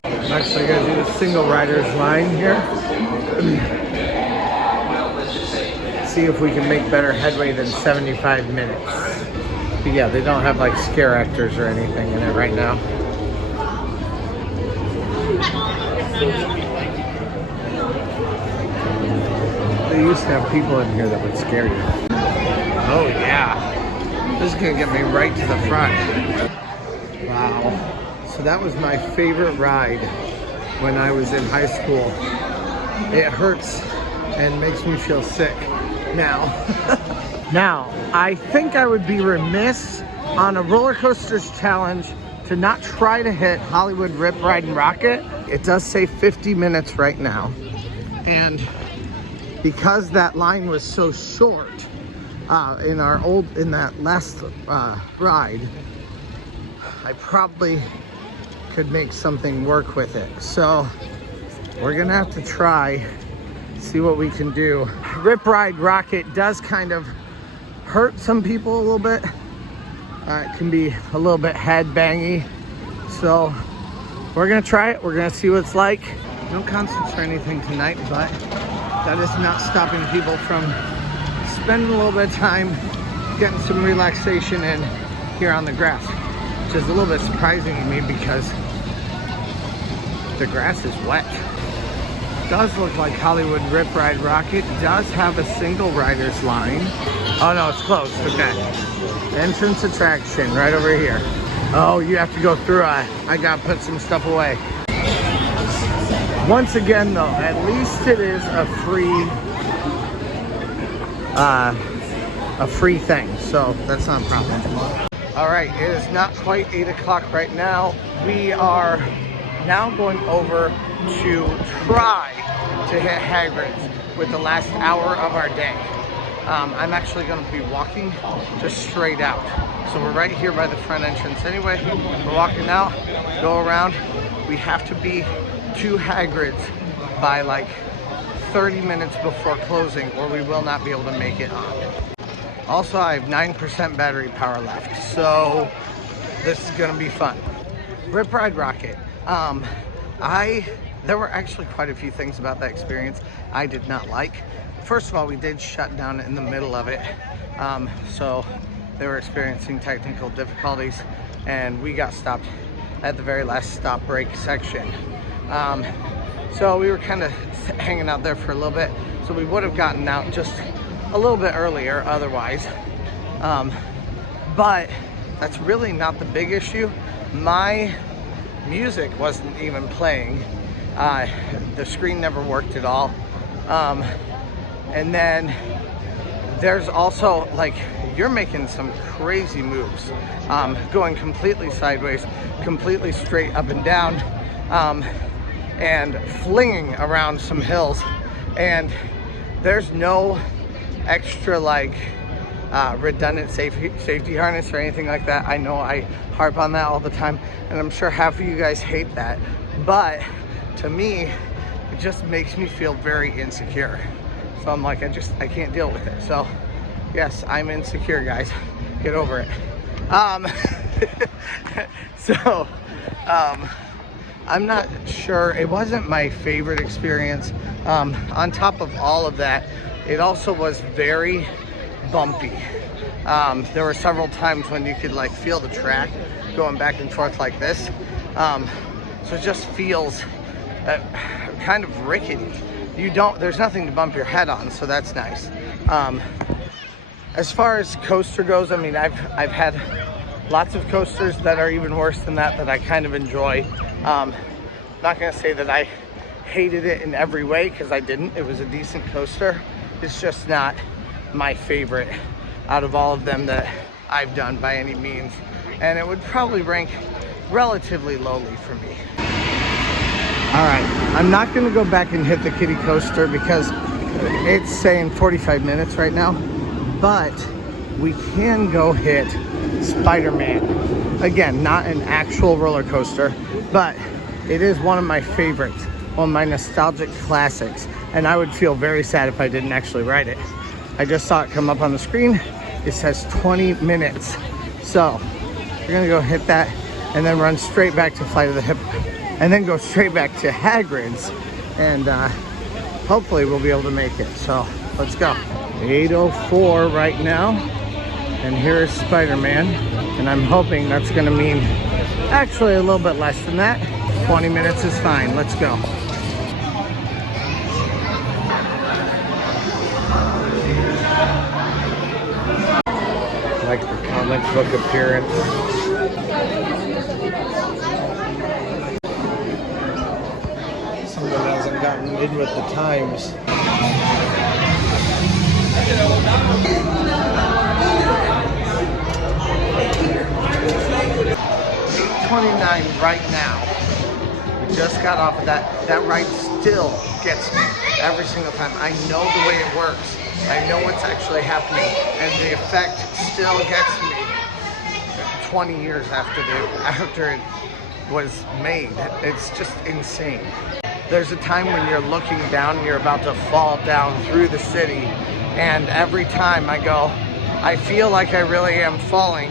I'm actually going to do the single rider's line here. See if we can make better headway than 75 minutes. But yeah, they don't have like scare actors or anything in it right now. They used to have people in here that would scare you. Oh yeah. This is going to get me right to the front. Wow. So that was my favorite ride when I was in high school. It hurts and makes me feel sick now. Now, I think I would be remiss on a roller coasters challenge to not try to hit Hollywood Rip Ride and Rocket. It does say 50 minutes right now. And because that line was so short, in that last ride, I probably could make something work with it. So we're gonna have to try, see what we can do. Rip Ride Rocket does kind of hurt some people a little bit. It can be a little bit head bangy. So we're gonna try it. We're gonna see what it's like. No concerts or anything tonight, but that is not stopping people from spending a little bit of time getting some relaxation in here on the grass, which is a little bit surprising to me because the grass is wet. It does look like Hollywood Rip Ride Rocket does have a single rider's line. Oh no, it's closed. Okay. Entrance attraction right over here. Oh, you have to go through. I gotta put some stuff away. Once again though, at least it is a free thing, so that's not a problem. All right, it is not quite 8 o'clock right now. We are now going over to try to hit Hagrid's with the last hour of our day. I'm actually going to be walking just straight out. So we're right here by the front entrance anyway. We're walking out, go around. We have to be to Hagrid's by like 30 minutes before closing or we will not be able to make it on. Also, I have 9% battery power left, so this is going to be fun. Rip Ride Rocket. There were actually quite a few things about that experience I did not like. First of all, we did shut down in the middle of it. So they were experiencing technical difficulties and we got stopped at the very last stop break section. So we were kind of hanging out there for a little bit. So we would have gotten out just a little bit earlier otherwise. But that's really not the big issue. My music wasn't even playing. The screen never worked at all. And then there's also like, you're making some crazy moves, going completely sideways, completely straight up and down, and flinging around some hills. And there's no extra like redundant safety harness or anything like that. I know I harp on that all the time, and I'm sure half of you guys hate that, but to me, it just makes me feel very insecure. So I'm like, I can't deal with it. So yes, I'm insecure, guys. Get over it. I'm not sure. It wasn't my favorite experience. On top of all of that, it also was very bumpy. There were several times when you could like feel the track going back and forth like this. So it just feels kind of rickety. There's nothing to bump your head on, so that's nice. As far as coaster goes, I mean, I've had lots of coasters that are even worse than that I kind of enjoy. Not gonna say that I hated it in every way, because I didn't. It was a decent coaster. It's just not my favorite out of all of them that I've done by any means. And it would probably rank relatively lowly for me. All right, I'm not gonna go back and hit the kiddie coaster because it's saying 45 minutes right now, but we can go hit Spiderman. Again, not an actual roller coaster, but it is one of my favorites, one of my nostalgic classics, and I would feel very sad if I didn't actually ride it. I just saw it come up on the screen. It says 20 minutes. So we're gonna go hit that and then run straight back to Flight of the Hippo, and then go straight back to Hagrid's, and hopefully we'll be able to make it. So let's go. 8:04 right now, and here's Spider-Man, and I'm hoping that's gonna mean actually a little bit less than that. 20 minutes is fine. Let's go. Like the comic book appearance. Someone hasn't gotten in with the times. 29 right now. We just got off of that. That ride still gets me every single time. I know the way it works. I know what's actually happening, and the effect still gets me 20 years after it was made. It's just insane. There's a time when you're looking down and you're about to fall down through the city, and every time I go, I feel like I really am falling,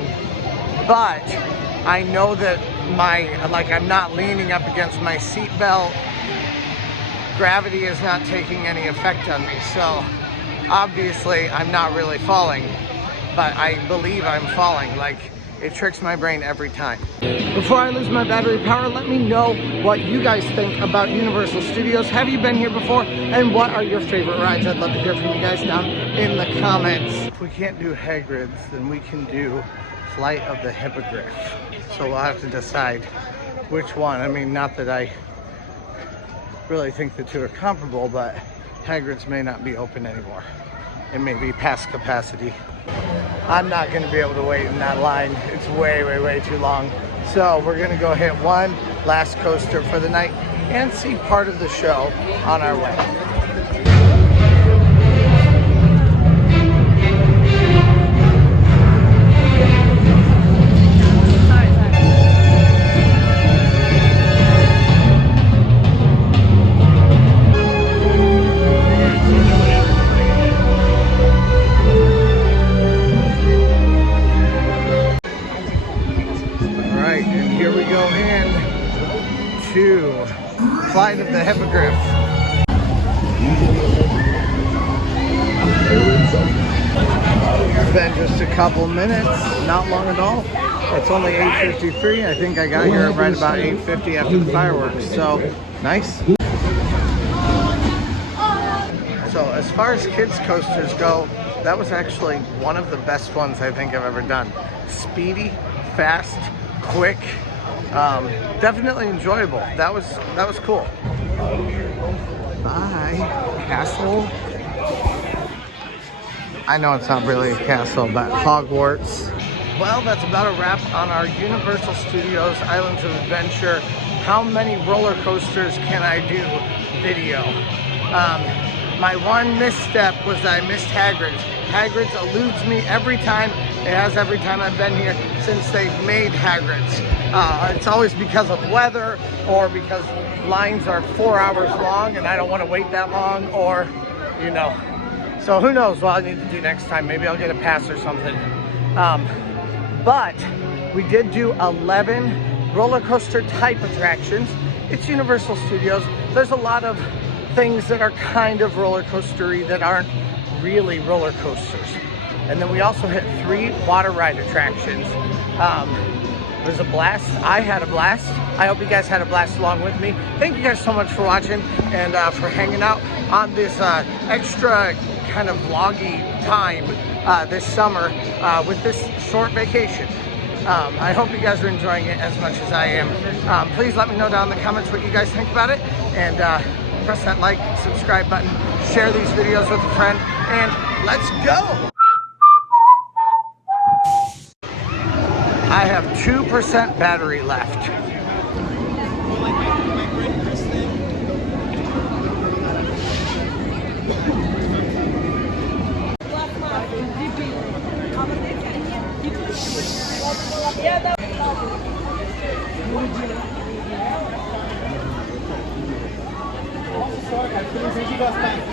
but I know that I'm not leaning up against my seatbelt. Gravity is not taking any effect on me, so obviously I'm not really falling, but I believe I'm falling. Like, it tricks my brain every time. Before I lose my battery power, let me know what you guys think about Universal Studios. Have you been here before? And what are your favorite rides? I'd love to hear from you guys down in the comments. If we can't do Hagrid's, then we can do Flight of the Hippogriff. So we'll have to decide which one. I mean, not that I really think the two are comparable, but Hagrid's may not be open anymore. It may be past capacity. I'm not going to be able to wait in that line. It's way, way, way too long. So we're going to go hit one last coaster for the night and see part of the show on our way. Flight of the Hippogriff. It's been just a couple minutes, not long at all. It's only 8:53. I think I got here right about 8:50 after the fireworks, so nice. So as far as kids coasters go, that was actually one of the best ones I think I've ever done. Speedy, fast, quick. Definitely enjoyable. That was cool. Bye, castle. I know it's not really a castle, but Hogwarts. Well, that's about a wrap on our Universal Studios Islands of Adventure. How many roller coasters can I do video? My one misstep was that I missed Hagrid's. Hagrid's eludes me every time. It has every time I've been here since they've made Hagrid's. It's always because of weather or because lines are 4 hours long and I don't want to wait that long, or, you know. So who knows what I need to do next time. Maybe I'll get a pass or something. But we did do 11 roller coaster type attractions. It's Universal Studios. There's a lot of things that are kind of roller coastery that aren't really roller coasters. And then we also hit 3 water ride attractions. It was a blast. I had a blast. I hope you guys had a blast along with me. Thank you guys so much for watching and for hanging out on this extra kind of vloggy time this summer with this short vacation. I hope you guys are enjoying it as much as I am. Please let me know down in the comments what you guys think about it, and press that like, subscribe button, share these videos with a friend, and let's go! I have 2% battery left. Nossa senhora, cara, que presente de gostar.